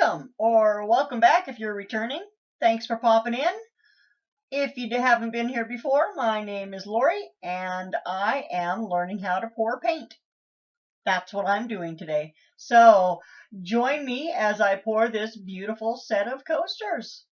welcome or welcome back if you're returning. Thanks for popping in. If you haven't been here before, my name is Lori and I am learning how to pour paint. That's what I'm doing today. So join me as I pour this beautiful set of coasters.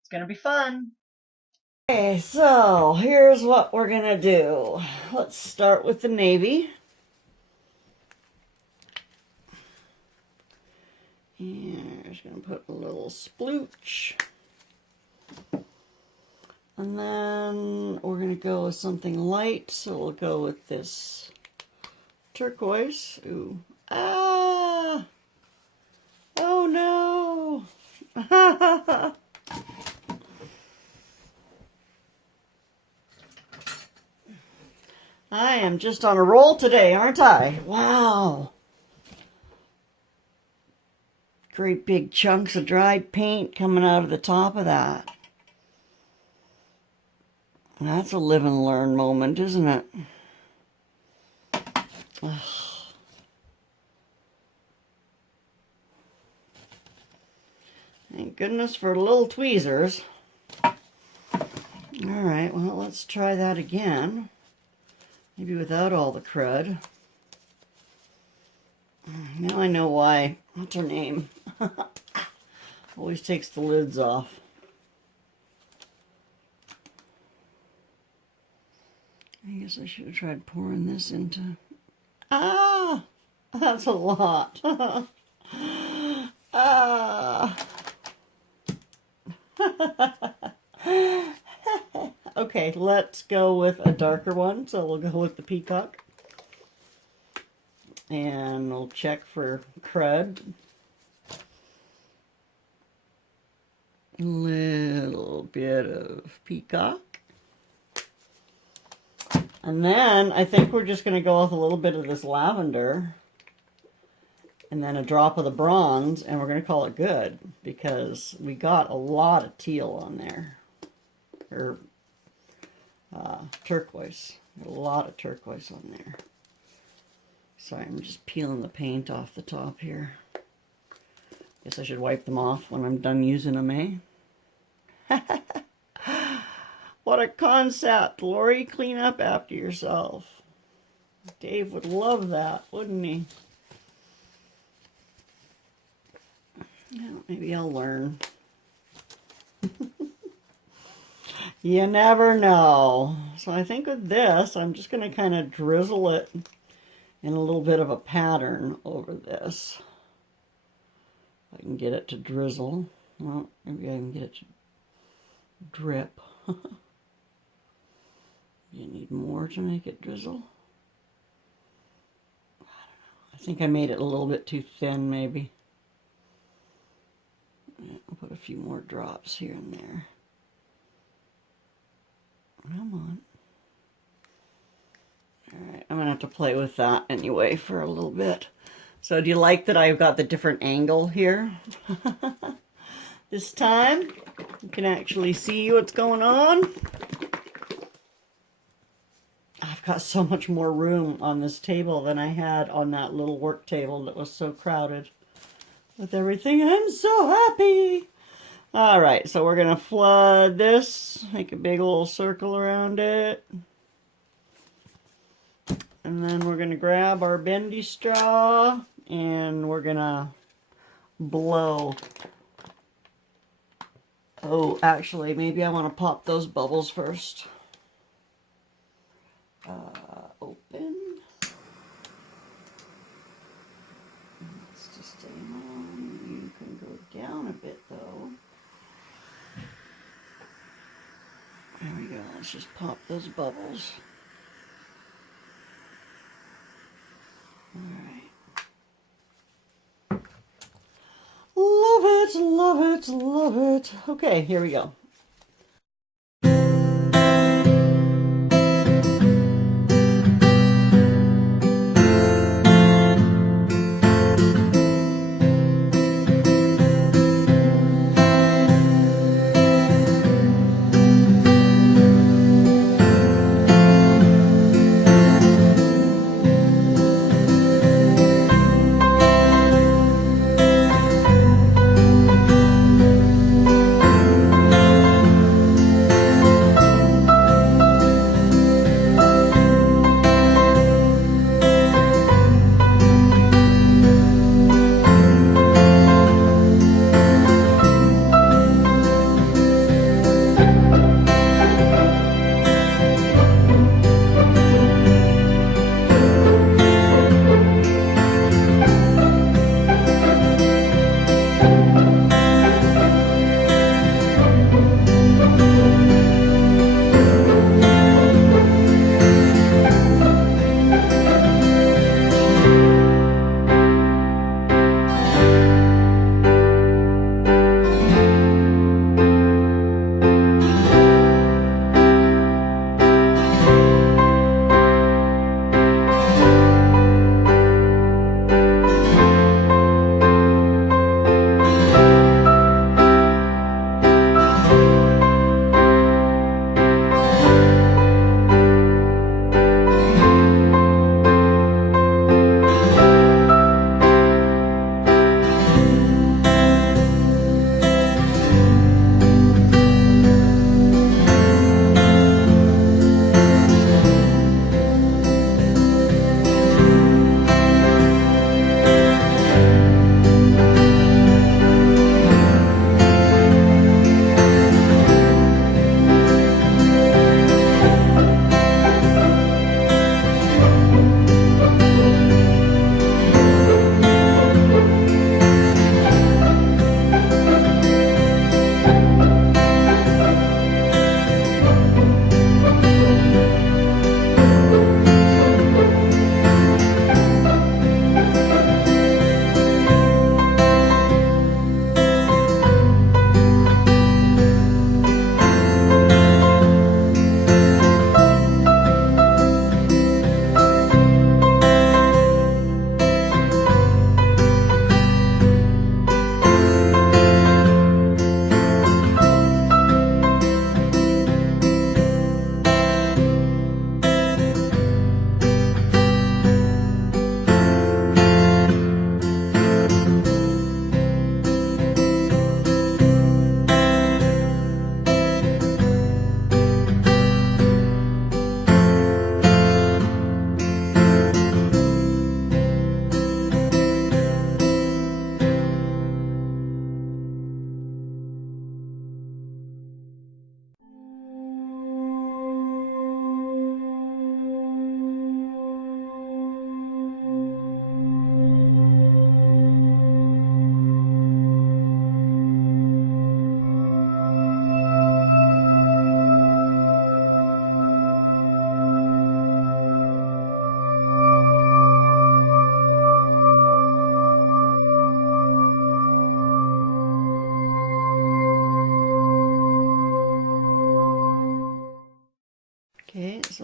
It's going to be fun. Okay, so here's what we're going to do. Let's start with the navy. And I'm just going to put a little splooch. And then we're going to go with something light. So we'll go with this turquoise. Ooh. Ah! Oh no! I am just on a roll today, aren't I? Wow! Great big chunks of dried paint coming out of the top of that. That's a live and learn moment, isn't it? Ugh. Thank goodness for little tweezers. Alright, well, let's try that again. Maybe without all the crud. Now I know why. What's her name? Always takes the lids off. I guess I should have tried pouring this into... Ah! That's a lot. Ah! Okay, let's go with a darker one. So we'll go with the peacock. And we'll check for crud. A little bit of peacock. And then I think we're just going to go with a little bit of this lavender. And then a drop of the bronze. And we're going to call it good. Because we got a lot of teal on there. Or turquoise. A lot of turquoise on there. Sorry, I'm just peeling the paint off the top here. Guess I should wipe them off when I'm done using them, eh? What a concept, Lori. Clean up after yourself. Dave would love that, wouldn't he? Well, maybe I'll learn. You never know. So I think with this, I'm just going to kind of drizzle it in a little bit of a pattern over this. If I can get it to drizzle. Well, maybe I can get it to drip. You need more to make it drizzle. I don't know. I think I made it a little bit too thin, maybe. I'll put a few more drops here and there. Come on. Alright, I'm going to have to play with that anyway for a little bit. So do you like that I've got the different angle here? This time, you can actually see what's going on. I've got so much more room on this table than I had on that little work table that was so crowded with everything. I'm so happy! Alright, so we're going to flood this, make a big little circle around it. And then we're going to grab our bendy straw and we're going to blow. Oh, actually, maybe I want to pop those bubbles first. Open. Let's just stay on. You can go down a bit though. There we go. Let's just pop those bubbles. Alright. Love it, love it, love it. Okay, here we go.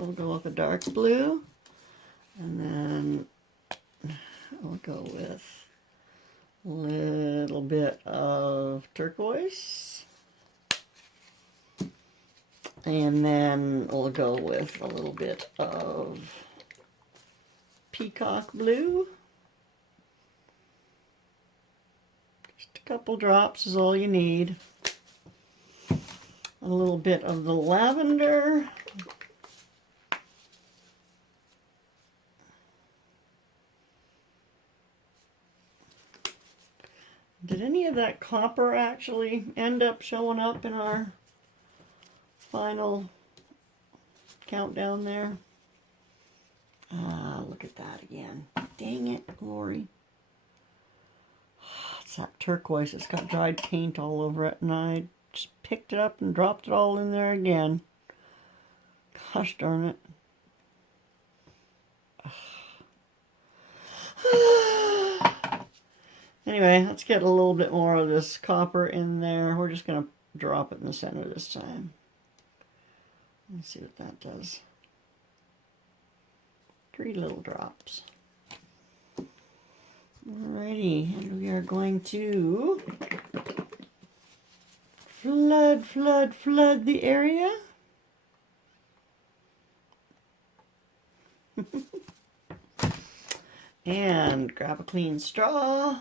So we'll go with a dark blue, and then we'll go with a little bit of turquoise, and then we'll go with a little bit of peacock blue. Just a couple drops is all you need. A little bit of the lavender. Did any of that copper actually end up showing up in our final countdown there? Ah, look at that again. Dang it, Lori. It's that turquoise. It's got dried paint all over it, and I just picked it up and dropped it all in there again. Gosh darn it. Anyway, let's get a little bit more of this copper in there. We're just going to drop it in the center this time. Let's see what that does. 3 little drops. Alrighty, and we are going to flood the area. And grab a clean straw.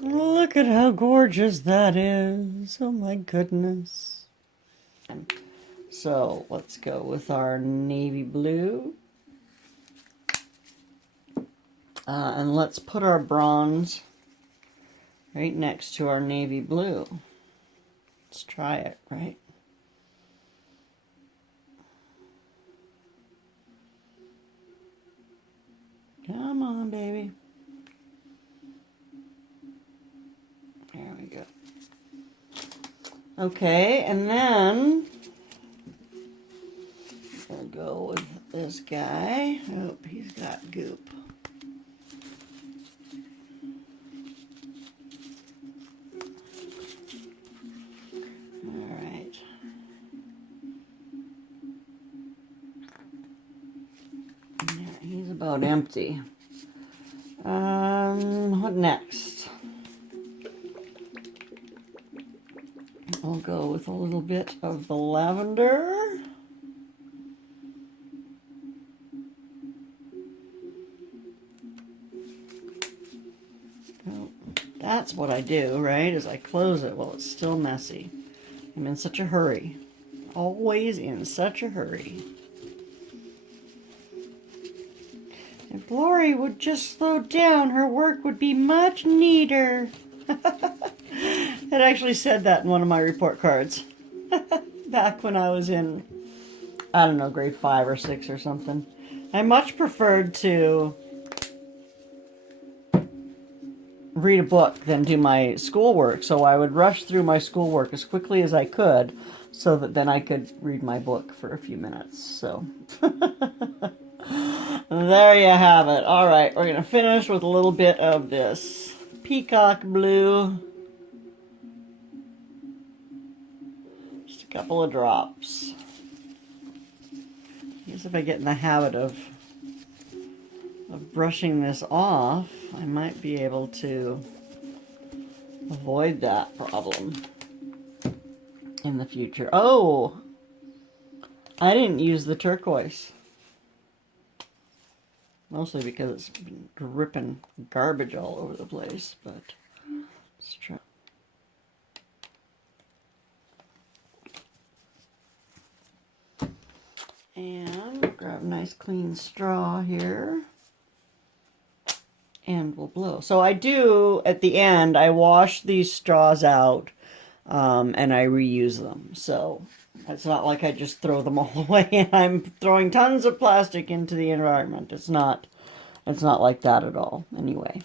Look at how gorgeous that is. Oh my goodness. So let's go with our navy blue. And let's put our bronze right next to our navy blue. Let's try it, right? Come on, baby. There we go. Okay, and then we'll go with this guy. Oh, he's got goop. All right. There, he's about empty. What next? I'll go with a little bit of the lavender. Oh, that's what I do, right? Is I close it while it's still messy. I'm in such a hurry. Always in such a hurry. If Lori would just slow down, her work would be much neater. It actually said that in one of my report cards. back when I was in, I don't know, grade 5 or 6 or something. I much preferred to read a book than do my schoolwork, so I would rush through my schoolwork as quickly as I could so that then I could read my book for a few minutes. So there you have it. All right, we're going to finish with a little bit of this peacock blue. Just a couple of drops. I guess if I get in the habit of brushing this off, I might be able to avoid that problem in the future. Oh, I didn't use the turquoise. Mostly because it's been dripping garbage all over the place, but let's try. And grab a nice clean straw here. And we'll blow. So I do, at the end, I wash these straws out and I reuse them. So it's not like I just throw them all away and I'm throwing tons of plastic into the environment. It's not like that at all, anyway.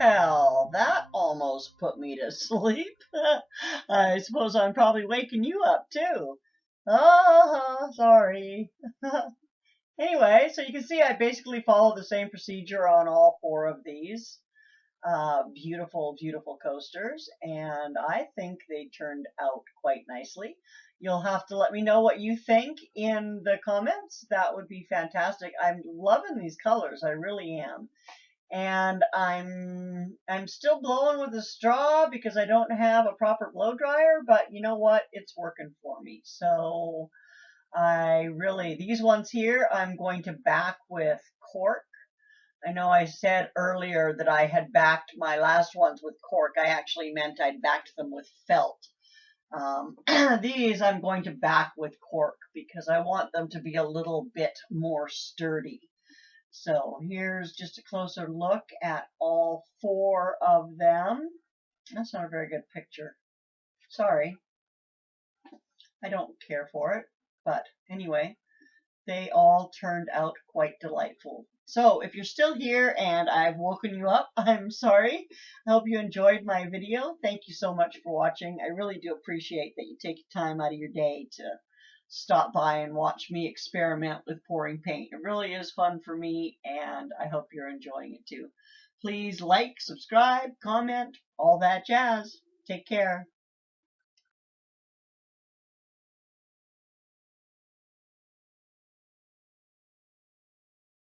Well, that almost put me to sleep. I suppose I'm probably waking you up too. Oh, sorry. Anyway, so you can see I basically follow the same procedure on all 4 of these. Beautiful, beautiful coasters, and I think they turned out quite nicely. You'll have to let me know what you think in the comments. That would be fantastic. I'm loving these colors. I really am. And I'm still blowing with a straw because I don't have a proper blow dryer, but you know what? It's working for me. So these ones here, I'm going to back with cork. I know I said earlier that I had backed my last ones with cork. I actually meant I'd backed them with felt. These I'm going to back with cork because I want them to be a little bit more sturdy. So here's just a closer look at all 4 of them. That's not a very good picture. Sorry. I don't care for it. But anyway, they all turned out quite delightful. So if you're still here and I've woken you up, I'm sorry. I hope you enjoyed my video. Thank you so much for watching. I really do appreciate that you take time out of your day to stop by and watch me experiment with pouring paint. It really is fun for me, and I hope you're enjoying it too. Please like, subscribe, comment, all that jazz. Take care.